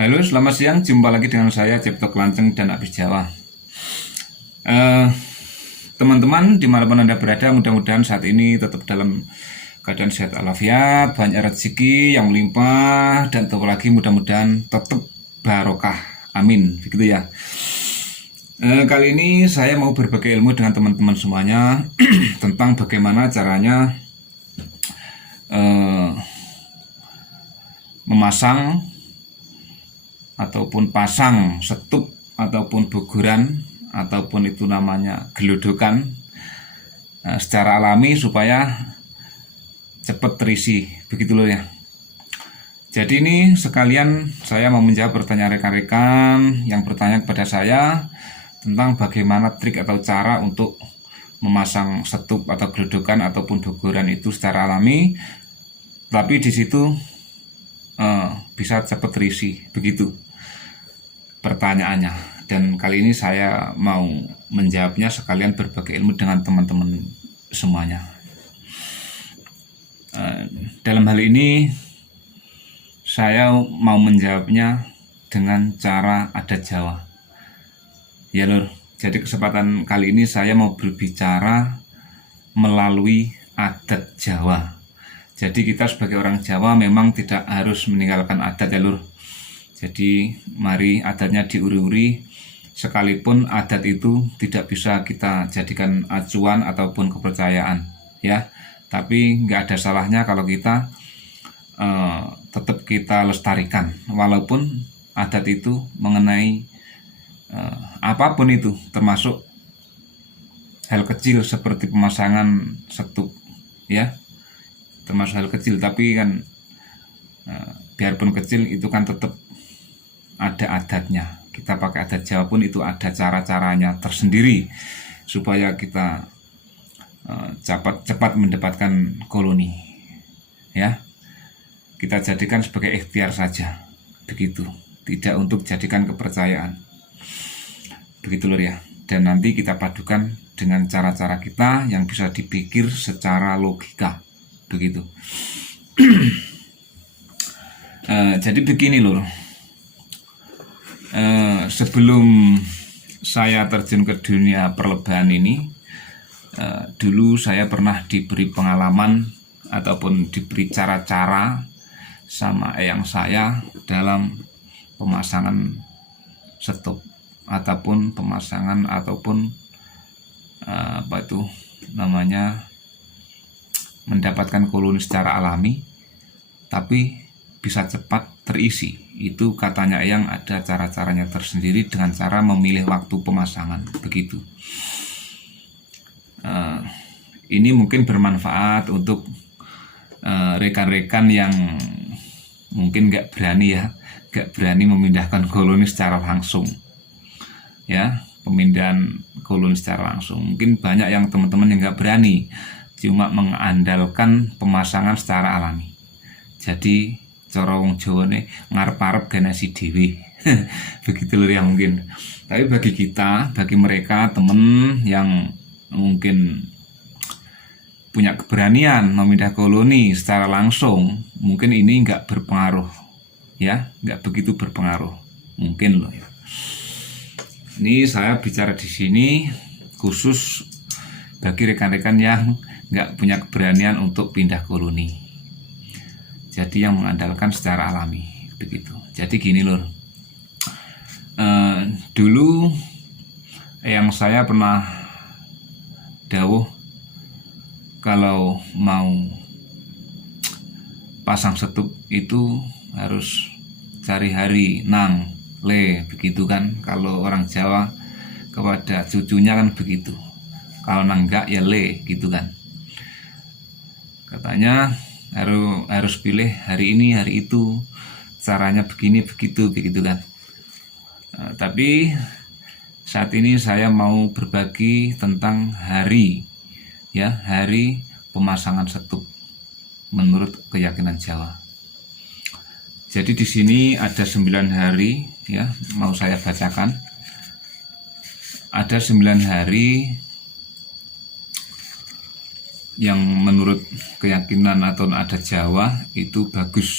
Halo, selamat siang. Jumpa lagi dengan saya, Cipto Kelanceng dan Abis Jawa. Eh, Teman-teman, dimanapun Anda berada, mudah-mudahan saat ini tetap dalam keadaan sehat walafiat, banyak rezeki yang melimpah, dan lagi mudah-mudahan tetap barokah. Amin. Begitu ya. Kali ini saya mau berbagi ilmu dengan teman-teman semuanya tentang bagaimana caranya memasang ataupun pasang setup ataupun buguran ataupun itu namanya geludukan secara alami supaya cepat terisi, begitu loh ya. Jadi ini sekalian saya mau menjawab pertanyaan rekan-rekan yang bertanya kepada saya tentang bagaimana trik atau cara untuk memasang setup atau geludukan ataupun buguran itu secara alami, tapi di situ bisa cepat terisi, begitu pertanyaannya. Dan kali ini saya mau menjawabnya sekalian berbagi ilmu dengan teman-teman semuanya. Dalam hal ini saya mau menjawabnya dengan cara adat Jawa. Ya lur, jadi kesempatan kali ini saya mau berbicara melalui adat Jawa. Jadi kita sebagai orang Jawa memang tidak harus meninggalkan adat ya lur. Jadi mari adatnya diuri-uri, sekalipun adat itu tidak bisa kita jadikan acuan ataupun kepercayaan ya. Tapi nggak ada salahnya kalau kita tetap kita lestarikan, walaupun adat itu mengenai apapun itu, termasuk hal kecil seperti pemasangan setup ya, termasuk hal kecil, tapi kan biarpun kecil itu kan tetap ada adatnya. Kita pakai adat Jawa pun itu ada cara-caranya tersendiri supaya kita cepat mendapatkan koloni ya. Kita jadikan sebagai ikhtiar saja, begitu, tidak untuk jadikan kepercayaan, begitu lur ya. Dan nanti kita padukan dengan cara-cara kita yang bisa dipikir secara logika, begitu. Jadi begini lur, sebelum saya terjun ke dunia perlebahan ini, dulu saya pernah diberi pengalaman ataupun diberi cara-cara sama eyang saya dalam pemasangan setup ataupun pemasangan ataupun apa itu namanya, mendapatkan koloni secara alami tapi bisa cepat terisi. Itu katanya eyang ada cara-caranya tersendiri dengan cara memilih waktu pemasangan, begitu. Ini mungkin bermanfaat untuk rekan-rekan yang mungkin nggak berani memindahkan koloni secara langsung ya, pemindahan koloni secara langsung. Mungkin banyak yang teman-teman yang nggak berani, cuma mengandalkan pemasangan secara alami. Jadi cara wong Jawa nih ngarep-arep ganasi dewi begitu lho ya mungkin. Tapi bagi kita, bagi mereka temen yang mungkin punya keberanian memindah koloni secara langsung, mungkin ini nggak berpengaruh ya, nggak begitu berpengaruh mungkin loh ya. Ini saya bicara di sini khusus bagi rekan-rekan yang nggak punya keberanian untuk pindah koloni, jadi yang mengandalkan secara alami, begitu. Jadi gini lur, dulu yang saya pernah dawuh kalau mau pasang setup itu harus cari hari nang le, begitu kan. Kalau orang Jawa kepada cucunya kan begitu, kalau nang enggak ya le, gitu kan. Katanya harus pilih hari ini hari itu, caranya begini begitu kan. Tapi saat ini saya mau berbagi tentang hari ya, hari pemasangan setup menurut keyakinan Jawa. Jadi di sini ada 9 hari ya, mau saya bacakan. Ada 9 hari yang menurut keyakinan atau adat Jawa itu bagus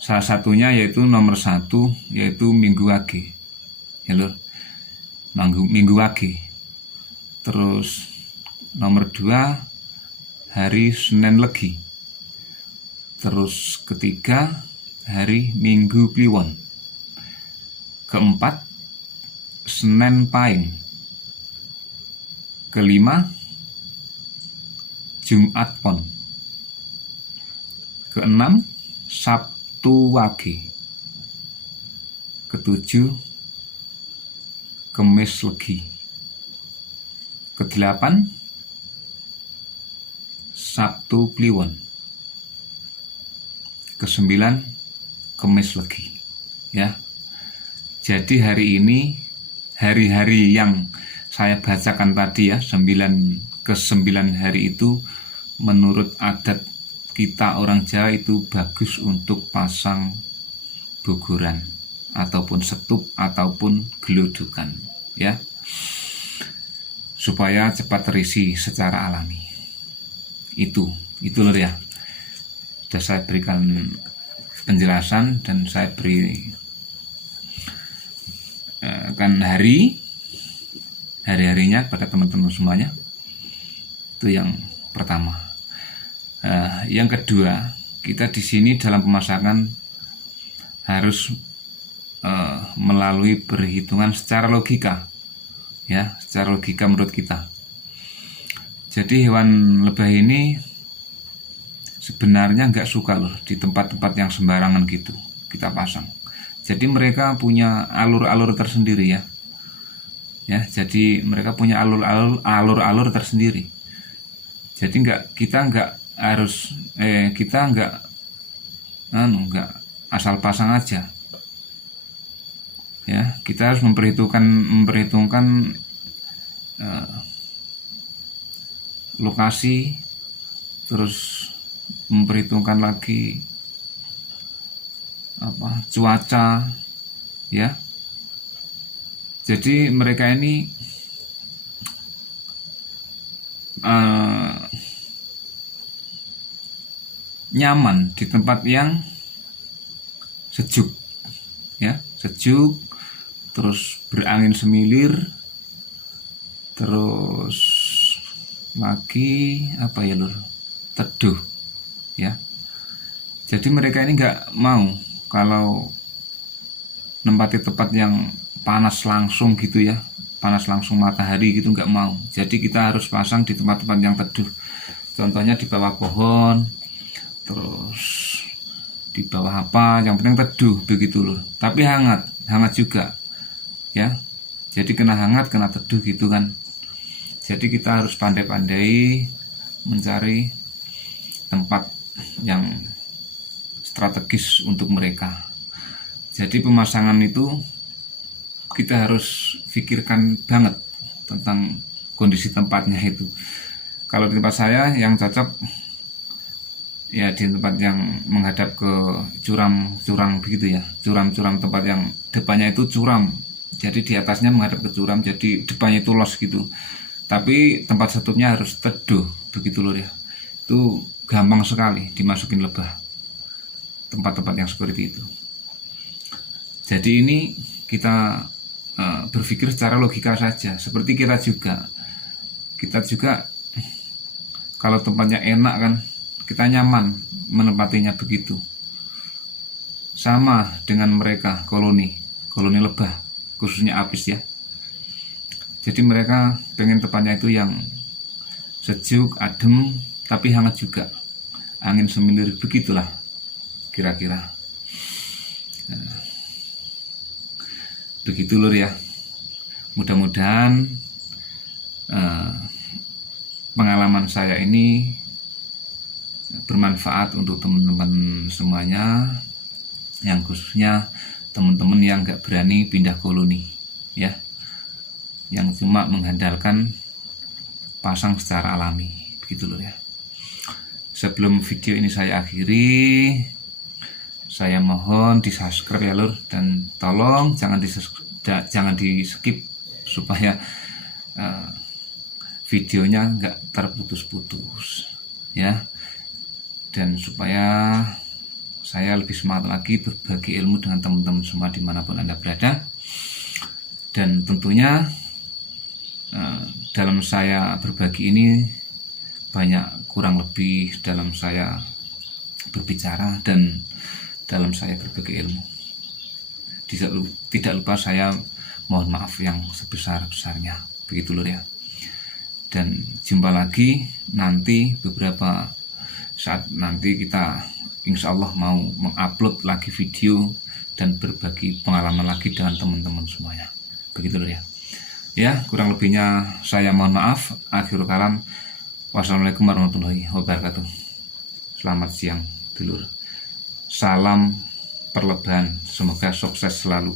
Salah satunya yaitu nomor 1 yaitu Minggu Wage, ya lur, Minggu Wage. Terus nomor 2 hari Senin Legi. Terus ketiga hari Minggu Kliwon. Keempat Senin Pahing. Kelima Jumat Pon. Keenam Sabtu Wage. Ketujuh Kemis Legi. Kedelapan Sabtu Kliwon. Kesembilan Kemis Legi, ya. Jadi hari ini, hari-hari yang saya bacakan tadi ya, 9 hari itu menurut adat kita orang Jawa itu bagus untuk pasang buguran ataupun setup ataupun geludukan, ya, supaya cepat terisi secara alami. Itu loh ya. Sudah saya berikan penjelasan dan saya beri kan hari-harinya pada teman-teman semuanya. Itu yang pertama. Yang kedua, kita di sini dalam pemasakan harus melalui perhitungan secara logika, ya, secara logika menurut kita. Jadi hewan lebah ini sebenarnya nggak suka loh di tempat-tempat yang sembarangan gitu kita pasang. Jadi mereka punya alur-alur tersendiri ya. Jadi mereka punya alur-alur tersendiri. Jadi kita nggak asal pasang aja. Ya, kita harus memperhitungkan lokasi, terus memperhitungkan lagi cuaca, ya. Jadi mereka ini nyaman di tempat yang sejuk, ya, sejuk, terus berangin semilir, terus lagi teduh, ya. Jadi mereka ini nggak mau kalau nempati tempat yang panas langsung gitu ya, panas langsung matahari gitu, nggak mau. Jadi kita harus pasang di tempat-tempat yang teduh. Contohnya di bawah pohon, terus di bawah yang penting teduh begitu loh. Tapi hangat juga, ya. Jadi kena hangat, kena teduh gitu kan. Jadi kita harus pandai-pandai mencari tempat yang strategis untuk mereka. Jadi pemasangan itu kita harus pikirkan banget tentang kondisi tempatnya itu. Kalau di tempat saya yang cocok ya di tempat yang menghadap ke curam begitu ya, curam tempat yang depannya itu curam. Jadi di atasnya menghadap ke curam, jadi depannya itu los gitu. Tapi tempat setupnya harus teduh begitu loh ya. Itu gampang sekali dimasukin lebah, tempat-tempat yang seperti itu. Jadi ini kita berpikir secara logika saja. Seperti kita juga kalau tempatnya enak kan, kita nyaman menempatinya begitu. Sama dengan mereka koloni lebah, khususnya apis ya. Jadi mereka pengen tempatnya itu yang sejuk, adem, tapi hangat juga, angin semilir, begitulah kira-kira. Begitu lur ya. Mudah-mudahan pengalaman saya ini bermanfaat untuk teman-teman semuanya, yang khususnya teman-teman yang gak berani pindah koloni ya, yang cuma mengandalkan pasang secara alami, begitu loh ya. Sebelum video ini saya akhiri, saya mohon di subscribe ya lur, dan tolong jangan di skip supaya videonya nggak terputus-putus ya, dan supaya saya lebih semangat lagi berbagi ilmu dengan teman-teman semua dimanapun Anda berada. Dan tentunya dalam saya berbagi ini banyak kurang lebih dalam saya berbicara dan dalam saya berbagi ilmu. Tidak lupa saya mohon maaf yang sebesar-besarnya, begitu lur ya. Dan jumpa lagi nanti beberapa saat nanti kita insya Allah mau mengupload lagi video dan berbagi pengalaman lagi dengan teman-teman semuanya, begitu lur ya. Ya, kurang lebihnya saya mohon maaf. Akhirul kalam, wassalamualaikum warahmatullahi wabarakatuh. Selamat siang dulur. Salam perlebahan, semoga sukses selalu.